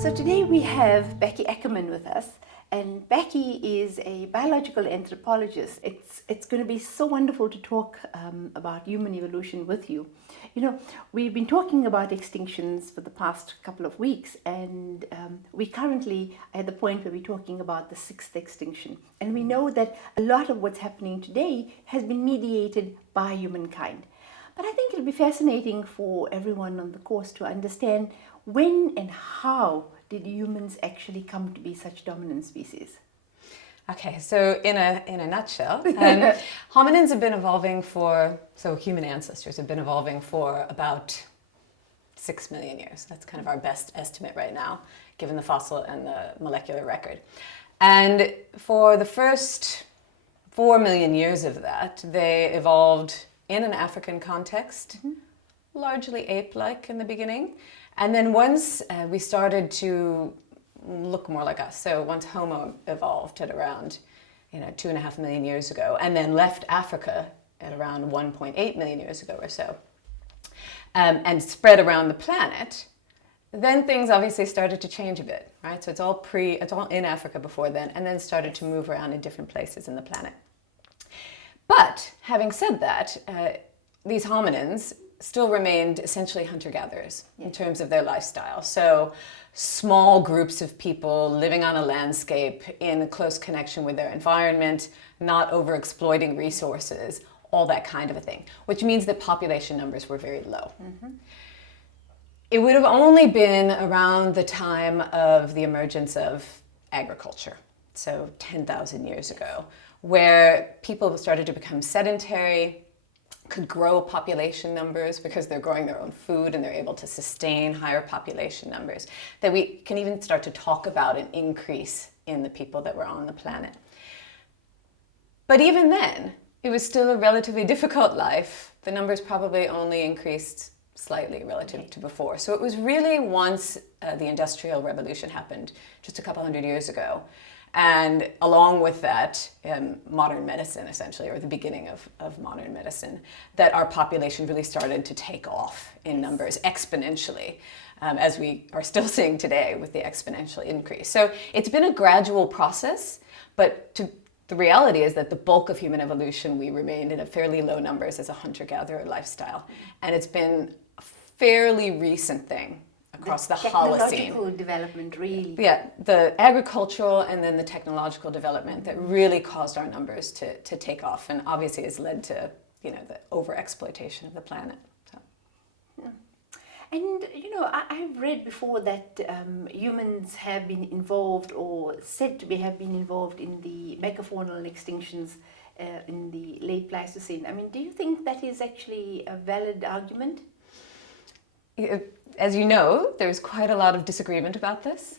So today we have Becky Ackermann with us, and Becky is a biological anthropologist. It's going to be so wonderful to talk about human evolution with you. You know, we've been talking about extinctions for the past couple of weeks, and we currently are at the point where we're talking about the sixth extinction. And we know that a lot of what's happening today has been mediated by humankind. But I think it'll be fascinating for everyone on the course to understand when and how did humans actually come to be such dominant species? Okay, so in a nutshell, hominins have been evolving human ancestors have been evolving for about 6 million years. That's kind of our best estimate right now, given the fossil and the molecular record. And for the first 4 million years of that, they evolved in an African context, largely ape-like in the beginning. And then once we started to look more like us, so once Homo evolved at around 2.5 million years ago, and then left Africa at around 1.8 million years ago or so, and spread around the planet, then things obviously started to change a bit, right? So it's all in Africa before then, and then started to move around in different places in the planet. But having said that, these hominins still remained essentially hunter-gatherers in terms of their lifestyle. So small groups of people living on a landscape in close connection with their environment, not overexploiting resources, all that kind of a thing, which means that population numbers were very low. It would have only been around the time of the emergence of agriculture, so 10,000 years ago, where people started to become sedentary, could grow population numbers because they're growing their own food and they're able to sustain higher population numbers, that we can even start to talk about an increase in the people that were on the planet. But even then, it was still a relatively difficult life. The numbers probably only increased slightly relative to before. So it was really once the Industrial Revolution happened, just a couple hundred years ago, and along with that, modern medicine, essentially, or the beginning of modern medicine, that our population really started to take off in numbers exponentially, as we are still seeing today with the exponential increase. So it's been a gradual process, but the reality is that the bulk of human evolution, we remained in a fairly low numbers as a hunter-gatherer lifestyle. And it's been a fairly recent thing across the Holocene. Technological development, really. Yeah, the agricultural and then the technological development that really caused our numbers to take off, and obviously has led to the overexploitation of the planet. So. Yeah. And I've read before that humans have been involved, or said to have been involved, in the megafaunal extinctions in the late Pleistocene. I mean, do you think that is actually a valid argument? As you know, there's quite a lot of disagreement about this,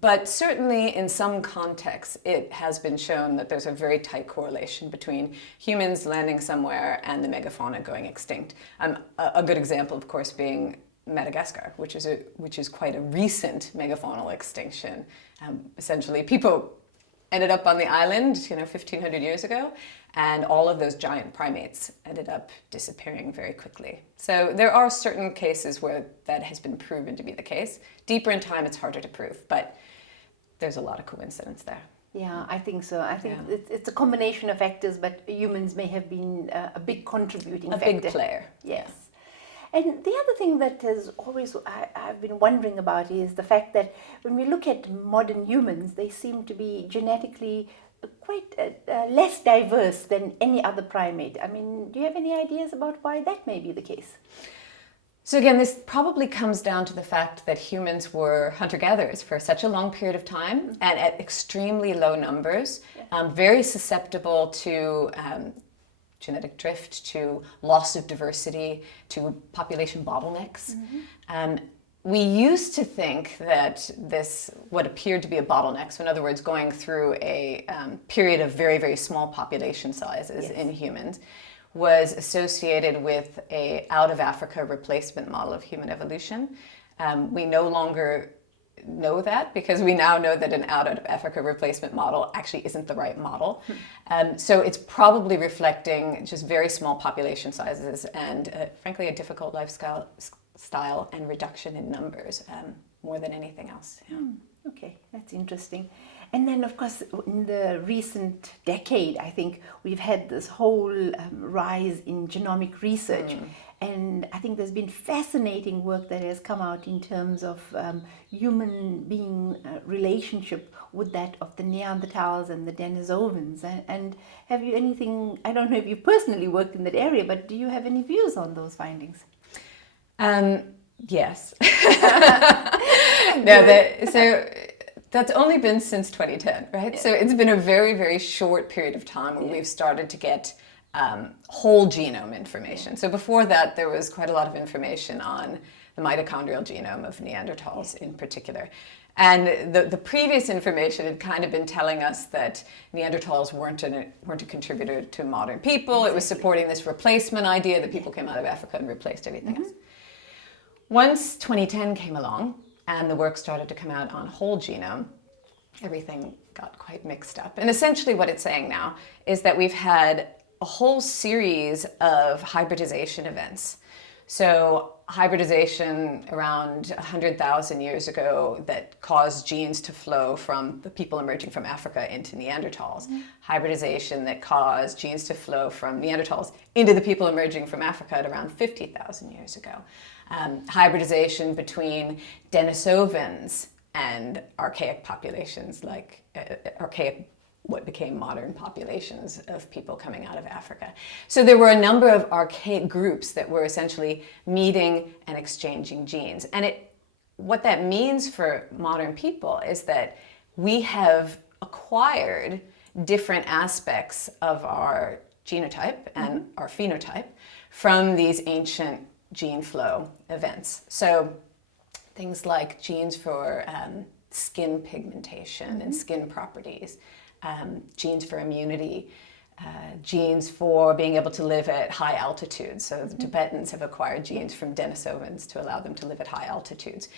but certainly in some contexts it has been shown that there's a very tight correlation between humans landing somewhere and the megafauna going extinct. A good example, of course, being Madagascar, which is quite a recent megafaunal extinction. Essentially, people ended up on the island, 1,500 years ago, and all of those giant primates ended up disappearing very quickly. So there are certain cases where that has been proven to be the case. Deeper in time, it's harder to prove, but there's a lot of coincidence there. Yeah, I think so. I think it's a combination of factors, but humans may have been a big contributing factor. A big player. Yes. And the other thing that has always I've been wondering about is the fact that when we look at modern humans, they seem to be genetically quite less diverse than any other primate. I mean, do you have any ideas about why that may be the case? So again, this probably comes down to the fact that humans were hunter-gatherers for such a long period of time and at extremely low numbers, very susceptible to genetic drift, to loss of diversity, to population bottlenecks. We used to think that what appeared to be a bottleneck, so in other words, going through a period of very, very small population sizes in humans, was associated with a out-of-Africa replacement model of human evolution. We no longer know that because we now know that an out-of-Africa replacement model actually isn't the right model. So it's probably reflecting just very small population sizes and, frankly, a difficult lifestyle and reduction in numbers. more than anything else. Yeah. Okay, that's interesting. And then, of course, in the recent decade, I think we've had this whole rise in genomic research. And I think there's been fascinating work that has come out in terms of human being relationship with that of the Neanderthals and the Denisovans. And have you anything, I don't know if you personally worked in that area, but do you have any views on those findings? Yes. So that's only been since 2010, right? Yeah. So it's been a very, very short period of time when we've started to get whole genome information. So before that, there was quite a lot of information on the mitochondrial genome of Neanderthals in particular. And the previous information had kind of been telling us that Neanderthals weren't a contributor to modern people. Exactly. It was supporting this replacement idea that people came out of Africa and replaced everything else. Once 2010 came along and the work started to come out on whole genome, everything got quite mixed up. And essentially what it's saying now is that we've had a whole series of hybridization events. So hybridization around 100,000 years ago that caused genes to flow from the people emerging from Africa into Neanderthals. Hybridization that caused genes to flow from Neanderthals into the people emerging from Africa at around 50,000 years ago. Hybridization between Denisovans and archaic populations like what became modern populations of people coming out of Africa. So there were a number of archaic groups that were essentially meeting and exchanging genes. And what that means for modern people is that we have acquired different aspects of our genotype and our phenotype from these ancient gene flow events. So things like genes for skin pigmentation and skin properties, genes for immunity, genes for being able to live at high altitudes. So the Tibetans have acquired genes from Denisovans to allow them to live at high altitudes.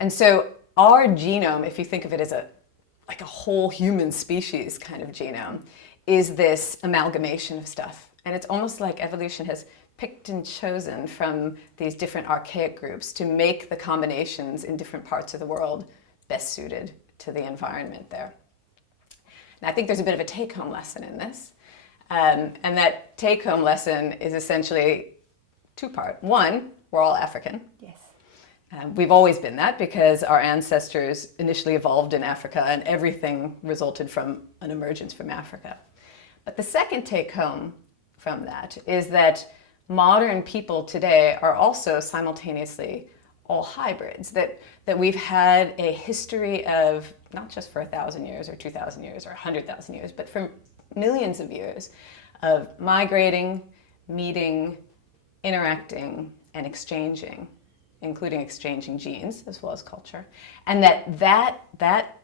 And so our genome, if you think of it as like a whole human species kind of genome, is this amalgamation of stuff. And it's almost like evolution has picked and chosen from these different archaic groups to make the combinations in different parts of the world best suited to the environment there. And I think there's a bit of a take-home lesson in this. And that take-home lesson is essentially two-part. One, we're all African. Yes. We've always been that because our ancestors initially evolved in Africa and everything resulted from an emergence from Africa. But the second take-home from that is that modern people today are also simultaneously all hybrids, that we've had a history of, not just for 1,000 years or 2,000 years or 100,000 years, but for millions of years of migrating, meeting, interacting, and exchanging, including exchanging genes as well as culture. And that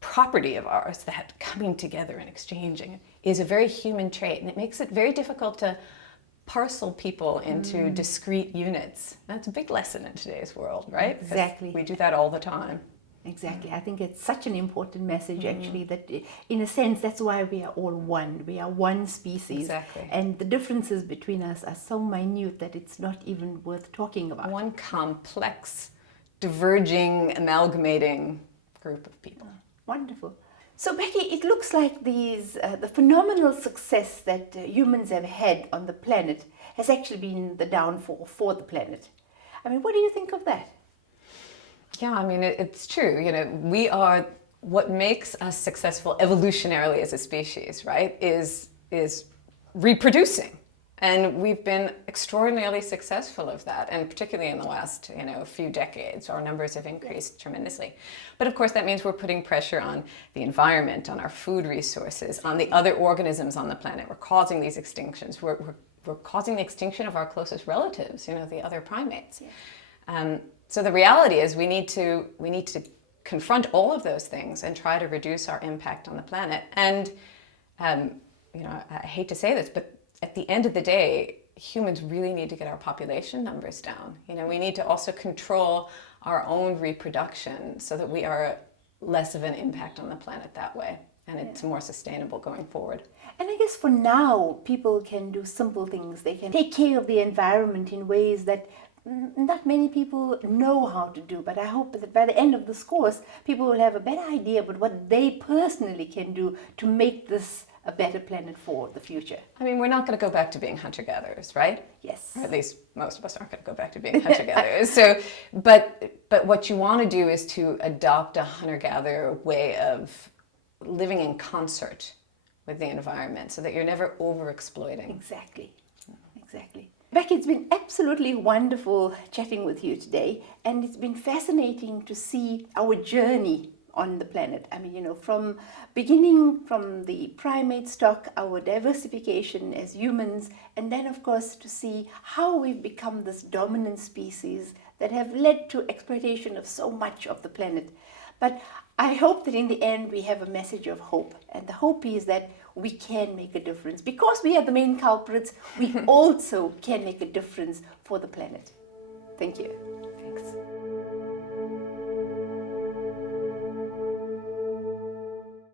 property of ours, that coming together and exchanging, is a very human trait, and it makes it very difficult to parcel people into discrete units. That's a big lesson in today's world, right? Exactly. Because we do that all the time. Exactly. I think it's such an important message, actually, that in a sense, that's why we are all one. We are one species. Exactly. And the differences between us are so minute that it's not even worth talking about. One complex, diverging, amalgamating group of people. Wonderful. So Becky, it looks like the phenomenal success that humans have had on the planet has actually been the downfall for the planet. I mean, what do you think of that? Yeah, I mean, it's true. You know, we are, what makes us successful evolutionarily as a species, right, is reproducing. And we've been extraordinarily successful of that, and particularly in the last, few decades, our numbers have increased tremendously. But of course, that means we're putting pressure on the environment, on our food resources, on the other organisms on the planet. We're causing these extinctions. We're causing the extinction of our closest relatives, the other primates. Yeah. So the reality is we need to confront all of those things and try to reduce our impact on the planet. And I hate to say this, but at the end of the day, humans really need to get our population numbers down. We need to also control our own reproduction so that we are less of an impact on the planet that way, and it's more sustainable going forward. And I guess for now, people can do simple things. They can take care of the environment in ways that not many people know how to do, but I hope that by the end of this course, people will have a better idea about what they personally can do to make this a better planet for the future. I mean, we're not going to go back to being hunter-gatherers, right? Yes. Or at least most of us aren't going to go back to being hunter-gatherers. So, but what you want to do is to adopt a hunter-gatherer way of living in concert with the environment so that you're never over-exploiting. Exactly. Becky, it's been absolutely wonderful chatting with you today, and it's been fascinating to see our journey on the planet. I mean, from beginning from the primate stock, our diversification as humans, and then of course to see how we've become this dominant species that have led to exploitation of so much of the planet. But I hope that in the end we have a message of hope, and the hope is that we can make a difference. Because we are the main culprits, we also can make a difference for the planet. Thank you.